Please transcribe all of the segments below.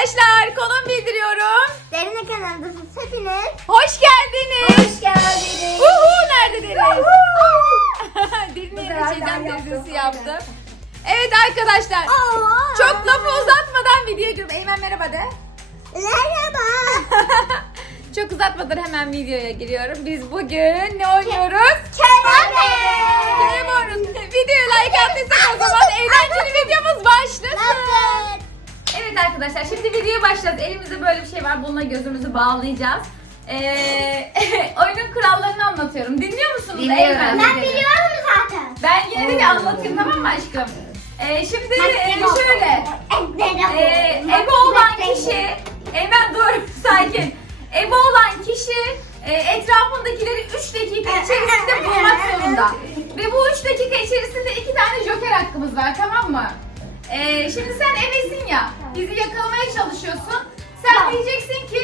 arkadaşlar konum bildiriyorum. Derin kanalımız hepiniz. Hoş geldiniz. Hoş geldiniz. Uhu nerede Deniz? Uhu. Derin şeyden dedisi de yaptı. evet arkadaşlar. Allah, çok Allah. lafı uzatmadan videoya giriyorum. Eymen merhaba de. Merhaba. çok uzatmadan hemen videoya giriyorum. Biz bugün ne oynuyoruz? Kerem. Kerem oynuyoruz. Videoyu like attıysak o zaman eğlenceli videomuz başlasın. Evet arkadaşlar şimdi videoya başlayacağız. Elimizde böyle bir şey var. Bununla gözümüzü bağlayacağız. Ee, oyunun kurallarını anlatıyorum. Dinliyor musunuz? Ben biliyorum zaten. Ben yine de bir anlatayım tamam mı aşkım? Ee, şimdi e, şöyle. E, ee, evi olan kişi. Evet dur sakin. Evi olan kişi etrafındakileri 3 dakika içerisinde bulmak zorunda. Ve bu 3 dakika içerisinde 2 tane joker hakkımız var tamam mı? Ee, şimdi sen evesin ya bizi yakalamaya çalışıyorsun. Sen ha. diyeceksin ki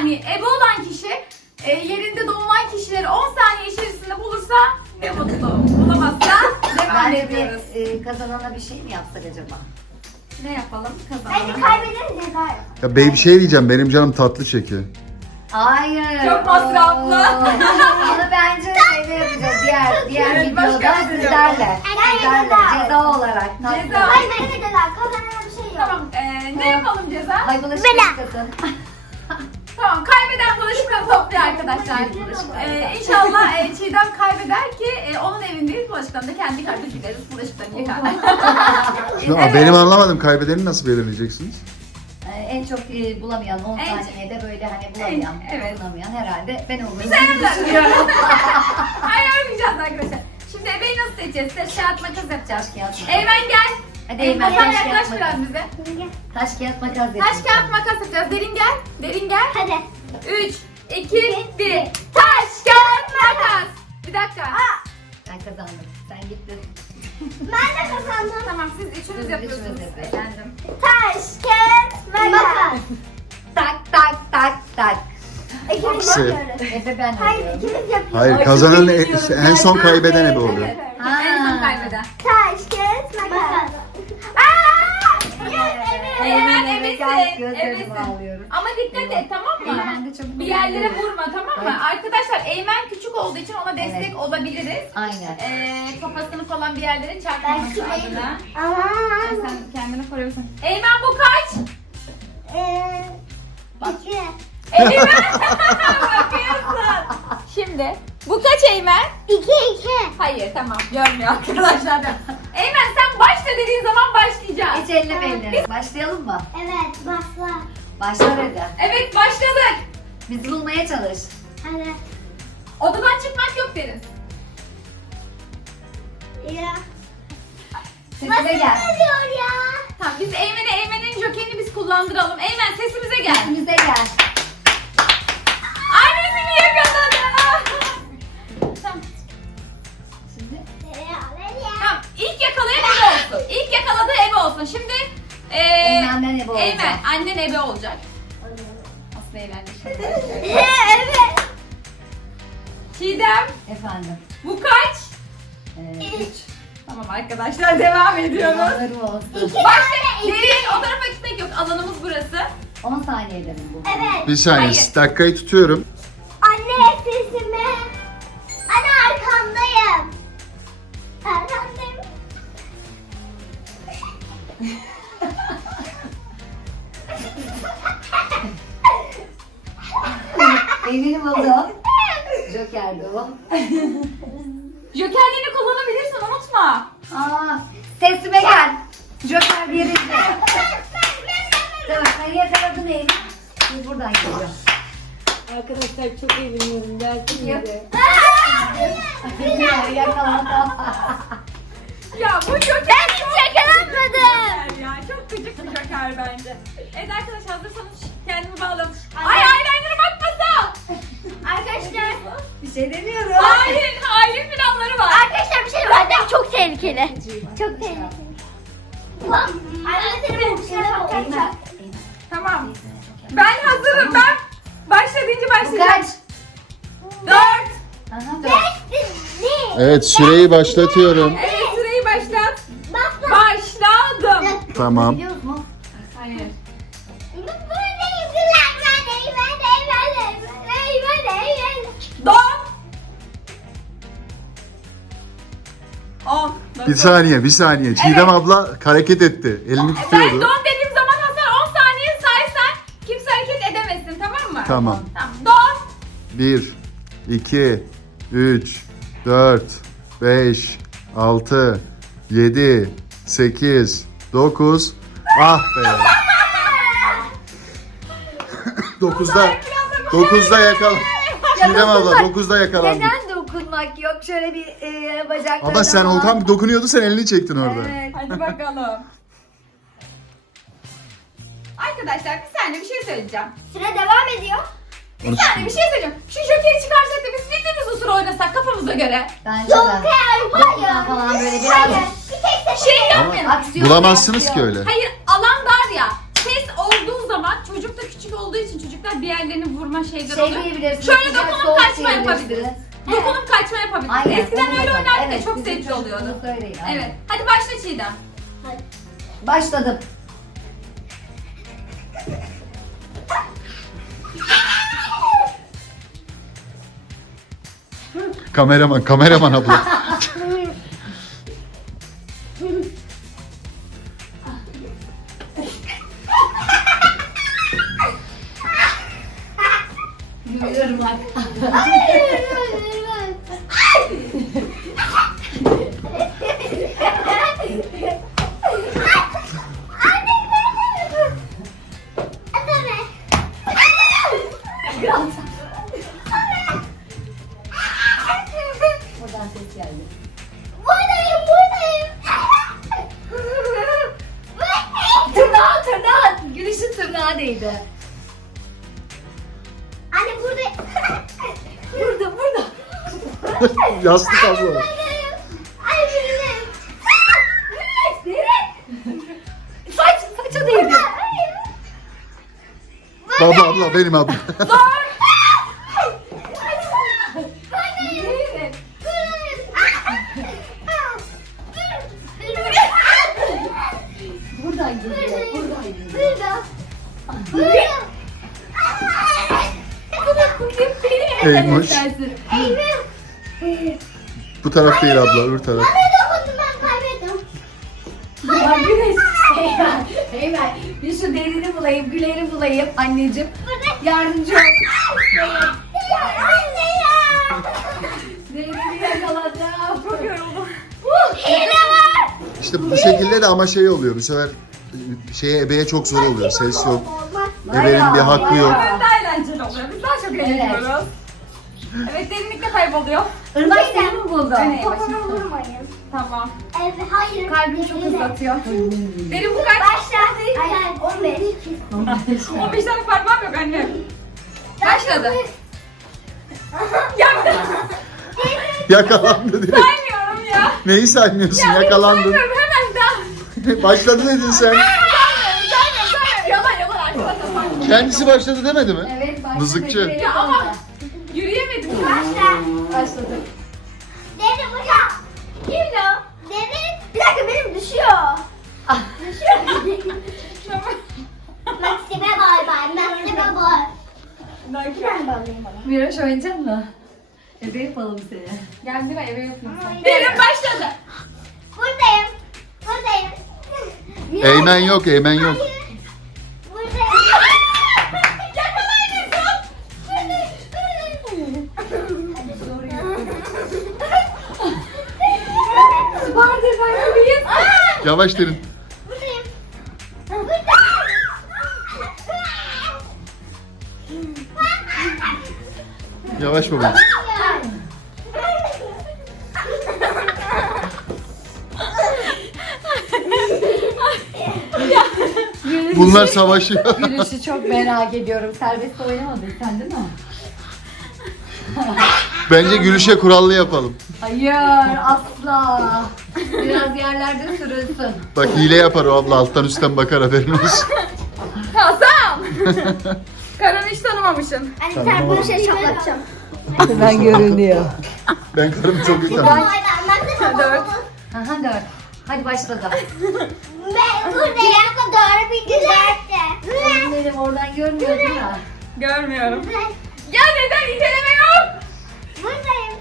saniye Ebe olan kişi e, yerinde doğmayan kişileri 10 saniye içerisinde bulursa ne mutlu. Bulamazsa ne ben de bir, e, kazanana bir şey mi yapsak acaba? Ne yapalım? Kazanana. Ceza. Ya Hadi kaybederiz ne kaybederiz? Ya ben bir şey diyeceğim. Benim canım tatlı çeki. Hayır. Çok masraflı. Onu bence şey yapacağız. Diğer, diğer videoda sizlerle. Sizlerle, yani sizlerle. Ceza olarak. Tatlı. Ceza. Hayır ben ne de dediler? Kazanana bir şey yok. Tamam. Ee, ne yapalım o, ceza? Ay bulaşık yıkadın kaybeden buluşma topluyor arkadaşlar. Ya, ya, ee, i̇nşallah e, Çiğdem kaybeder ki e, onun evindeyiz. Bulaşıklarını da kendi kardeşleriz. Bulaşıklarını yıkar. Şimdi, evet. Benim anlamadım. Kaybedeni nasıl belirleyeceksiniz? Ee, en çok e, bulamayan, 10 en... saniyede en... böyle hani bulamayan, en... evet. bulamayan herhalde ben olurum. Sen Ayarlayacağız arkadaşlar. Şimdi ebeği nasıl seçeceğiz? Size şey atma kız yapacağız. Kıyas. Eymen gel. Hadi Eymen gel. Yaklaş biraz bize. Taş kağıt makas yapacağız. Taş kağıt makas yapacağız. Derin gel. Derin gel. Hadi. 3, 2, 1. Taş, kağıt, makas. Bir dakika. Aa. Ben kazandım. Sen gittin. ben de kazandım. Tamam siz üçünüz yapıyorsunuz. Efendim. Taş, kağıt, makas. tak tak tak tak. İkimiz ben Hayır, ikimiz Hayır, kazanan en, en, son en son kaybeden ebe oluyor. En son kaybeden. Taş, kes, makas. Aaa! Evet, evet. Emin, Ama dikkat et, tamam yerlere vurma tamam mı? Evet. Arkadaşlar Eymen küçük olduğu için ona destek evet. olabiliriz. Aynen. Ee, kafasını falan bir yerlere çarpmaması ben şim... adına. Aman. Sen kendini koruyorsun. Eymen bu kaç? Eee. Eymen. Bakıyorsun. Şimdi. Bu kaç Eymen? İki iki. Hayır tamam görmüyor arkadaşlar. Eymen sen başla dediğin zaman başlayacağız. Hiç elle belli. Başlayalım mı? Evet başla. Başla Reda. Evet başladık. Biz bulmaya çalış. Evet. Odadan çıkmak yok derin. Ya. Sesimize Nasıl gel. ya? Tamam biz Eymen'e Eymen'in jokerini biz kullandıralım. Eymen sesimize gel. Sesimize gel. Annesini yakaladı. Tamam. Tamam, ilk, ilk yakaladığı ebe olsun. Şimdi ee, Eymen annen ebe olacak aslında eğlenceli. Şey evet. Çiğdem. Efendim. Bu kaç? Evet, üç. tamam arkadaşlar devam ediyoruz. Başlayın. Derin o tarafa gitmek yok. Alanımız burası. 10 saniye dedim bu. Evet. Bir saniye. saniye. Dakikayı tutuyorum. Eminim o da. Joker'di o. Joker'liğini kullanabilirsin unutma. Aa, sesime gel. Joker bir yerinde. Tamam sen yeter tarafı neyim? Biz buradan geliyor. arkadaşlar çok iyi dinliyorum. Dersin yedi. ya bu çok. ben hiç çok güzel güzel Ya Çok küçük bir Joker bence. Evet arkadaşlar hazırsanız kendimi bağlamış. ay ay ben Arkadaşlar bir şey demiyorum. Hayır, Ail, aile planları var. Arkadaşlar bir şey var. Ben çok tehlikeli. Çok, çok tehlikeli. tehlikeli. Anne seni bir, var, bir alakalı. Alakalı. Eyni. Tamam. Eyni. Eyni. Eyni. tamam. Ben hazırım. Tamam. Ben başla birinci başlayacağım. Kaç? Dört. Beş. Evet, süreyi başlatıyorum. Evet, süreyi başlat. Başladım. Tamam. bir saniye bir saniye. Çiğdem evet. abla hareket etti. Elini e tutuyordu. Sen don dediğim zaman Hasan 10 saniye saysan kimse hareket edemesin tamam mı? Tamam. tamam. Don. 1, 2, 3, 4, 5, 6, 7, 8, 9. Ah be. 9'da 9'da yakal. Çiğdem abla 9'da yakalandık. Neden bak yok şöyle bir e, bacak. Ama sen o tam dokunuyordu sen elini çektin orada. Evet, hadi bakalım. Arkadaşlar bir saniye bir şey söyleyeceğim. Süre devam ediyor. Bir saniye bir şey söyleyeceğim. Şu jokeri çıkarsaydı biz bildiğimiz usul oynasak kafamıza göre. Bence Joker de. ya. Falan böyle bir Hayır. Bir tek de şey yapmayın. Şey Bulamazsınız aksiyon. ki öyle. Hayır alan dar ya. Ses olduğu zaman çocuk da küçük olduğu için çocuklar bir yerlerini vurma şeyleri şey oluyor. Şöyle dokunup kaçma şey yapabiliriz. Bu kaçma yapabilir. Aynen. Eskiden evet, da öyle oynardık evet, çok zevkli oluyordu. Evet. Hadi başla Çiğdem. Hadi. Başladım. kameraman, kameraman abla. neydi? Anne burada. burada, burada. Yastık abla. Anne Ay benim. Ben evet, evet. Saç, saça değdi. Baba ben de. abla benim abla. Ben ben Thank evet. ben <Buradan geldim>. you. Bu evet. Bu taraf anne değil abla, öbür taraf. Gitti, yani ben, evet, yani. Bir şu derini bulayım, güleri bulayım anneciğim. Yardımcı ol. Anne ya. Derini yakaladım. ne var? işte bu Buyur. şekilde de ama şey oluyor. Bu sefer şey ebeye çok zor oluyor. Bir ses yok. Ol, ol, ol, ol, Ebenin bir hakkı bayağı. yok. Evet, daha eğlenceli oluyor. Biz daha çok eğleniyoruz. Evet, oluyoruz. evet derinlikle kayboluyor. Irmak evet. evet. sen mi buldun? Evet, Topunu so. Tamam. Evet, hayır. Şu kalbim de, çok hızlatıyor. Derin bu kaç? Başladı. Hayır, 15. 15 tane parmak yok annem. Başladı. Yaptı. Yakalandı direkt. Saymıyorum ya. Neyi saymıyorsun? Ya, Yakalandı. Saymıyorum hemen daha. başladı dedin sen. Ee? Kendisi başladı demedi mi? Evet başladı. Mızıkçı. Ya ama yürüyemedim. Başla. Başladı. Dedim hocam. Kimdi o? Dedim. Bir dakika benim düşüyor. düşüyor. Maksime bol ben. Maksime bol. Belki ben de alayım bana. Miraç oynayacak mı? Ebe yapalım seni. Gel bir ay eve yapalım. Dedim başladı. Buradayım. Yavaş. Eymen yok, eymen yok. Ah, yavaş derin. Yavaş babam. Bunlar savaşıyor. Gülüşü çok merak ediyorum. Serbest oynamadın sen değil mi? Bence gülüşe kurallı yapalım. Hayır asla. Biraz yerlerde sürülsün. Bak hile yapar o abla alttan üstten bakar haberin olsun. Kasam! Karını hiç tanımamışsın. Hani sen bunu şey çatlatacağım. Ben görünüyor. ben karımı çok iyi tanımıyorum. Dört, Aha dört. Hadi başlayalım. ben burada be, be, be, yapma be, doğru be, bir güzelti. Oğlum Orada, oradan görmüyordun ha. De. Görmüyorum. ya neden inceleme yok? Buradayım.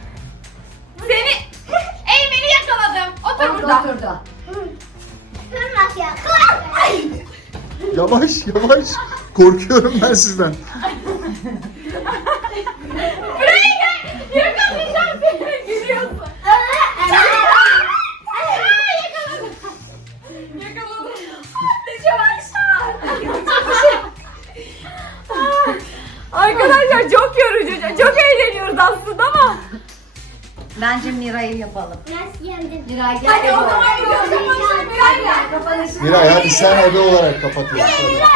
Seni eğmeni yakaladım. Otur Ama burada. Otur da. Hırmak hmm. Hı -hı. yakaladım. Yavaş yavaş. Korkuyorum ben sizden. aslında ama. Mı... Bence Miray'ı yapalım. Ben geldim. Miray geldi. Hadi gel o, da da o zaman gidiyorum. Miray gel. Miray hadi sen ödev olarak kapatıyorsun. Miray. Miray.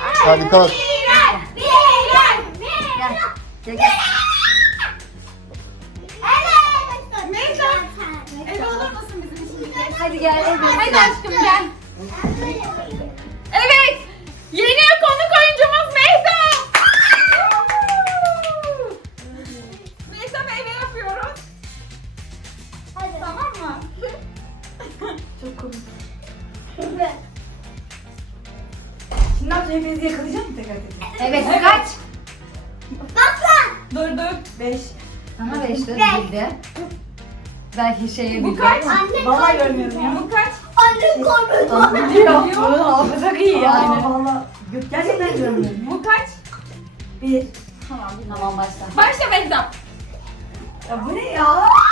Hadi kalk. Miray. Miray. Miray. Miray. Miray. Miray. Hadi gel. Hadi aşkım gel. Şimdi ne yapacağız? yakalayacak mı tekrar tekrar? Evet, evet. evet. kaç? Dört, dört. Beş. Aha beşte beş. bildi. Bir. Belki şey bir. Bu kaç? Anne Baba görmüyorum Bu kaç? Anne korkuyor. Anne biliyor. Bu çok iyi yani. Aa, vallahi. Gerçekten görmüyorum. Bu kaç? Bir. Tamam, bir. tamam başla. Başla Bezzam. Ya bu ne ya?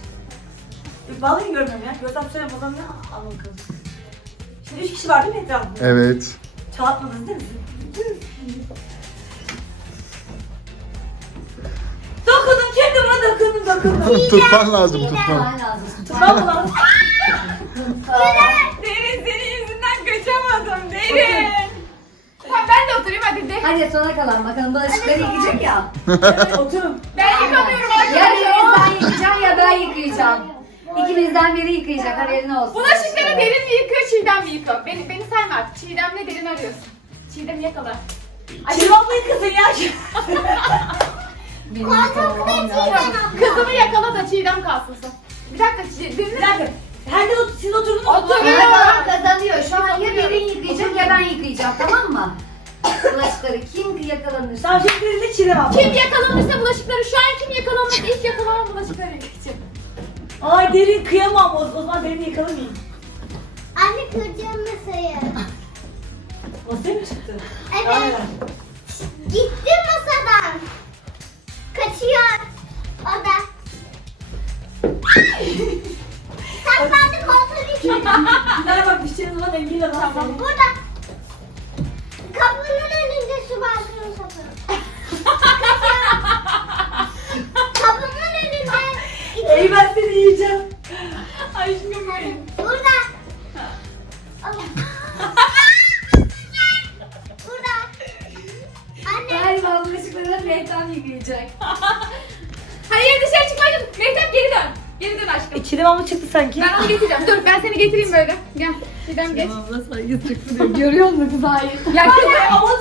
Vallahi görmüyorum ya. Gözlem süre babam ne alın kız. Şimdi üç kişi var değil mi etrafında? Evet. Çalatmadınız değil mi? Tutman lazım, bir tutman. Tutman lazım. Tutman lazım. Derin, senin yüzünden kaçamadım. Derin. ben de oturayım hadi. De. Hadi sona kalan bakalım. Bana şıkkı yıkayacak ya. Evet, oturun. Ben yıkamıyorum arkadaşlar. Ya sen yıkayacaksın ya ben yıkayacağım. İkimizden biri yıkayacak haberin olsun. Bulaşıkları evet. derin mi yıkıyor, çiğdem mi yıkıyor? Beni, beni sen ver. Çiğdem ne derin arıyorsun? Çiğdem yakala. Ali abla yıkasın ya. Kızımı yakala da Çiğdem kalsın sen. Bir dakika Çiğdem. Bir dakika. Her ne oldu? Siz oturdunuz. Oturuyor. Otur, Kazanıyor. Yakala. Şu bir an, an oturuyorum. ya birin yıkayacak ya ben yıkayacağım tamam mı? bulaşıkları kim yakalanırsa. Tavşan birinde Çiğdem abla. Kim yakalanırsa bulaşıkları şu an kim yakalanırsa ilk yakalanan bulaşıkları yıkayacak. Ay derin kıyamam. O zaman derini yıkalamayayım. Anne kıracağım masayı. Masaya mı çıktı? Evet. Aynen. Gitti masadan. Kaçıyor. O da. Saklandı koltuğun içine. Gel bak bir şey zaman engin atalım. Tamam burada. yiyeceğim. Ay Mehtap yiyecek. Hayır dışarı çıkmayın. Mehtap geri dön. Geri dön aşkım. İçeri mama çıktı sanki. Ben onu getireceğim. Dur ben seni getireyim böyle. Gel. Gidem İçine geç. Mama sayı çıktı diyor. Görüyor musun kız hayır. Ya kız ama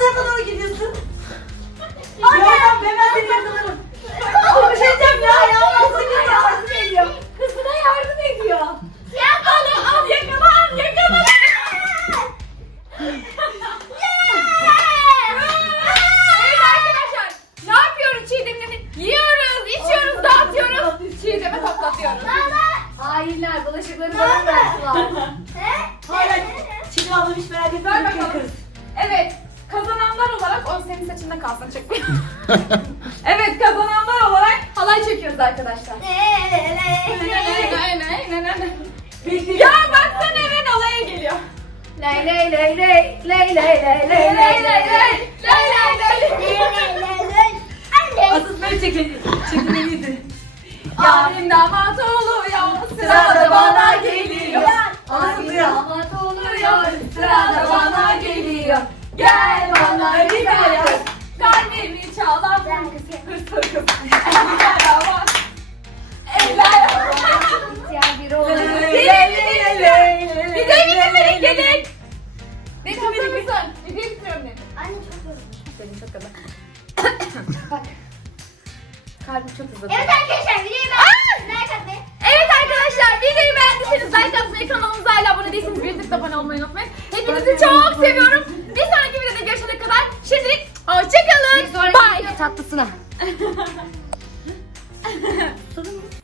Evet kazananlar olarak halay çekiyoruz arkadaşlar. Ya bak sen hemen halaya geliyor. Ley ley ley ley ley ley ley ley ley ley ley ley ley ley ley ley Yarın damat oluyor, sıra bana geliyor. Yarın oluyor, sıra bana geliyor. Gel bana bir dayak. Emine Çağlar. Ben kız. Hırsızım.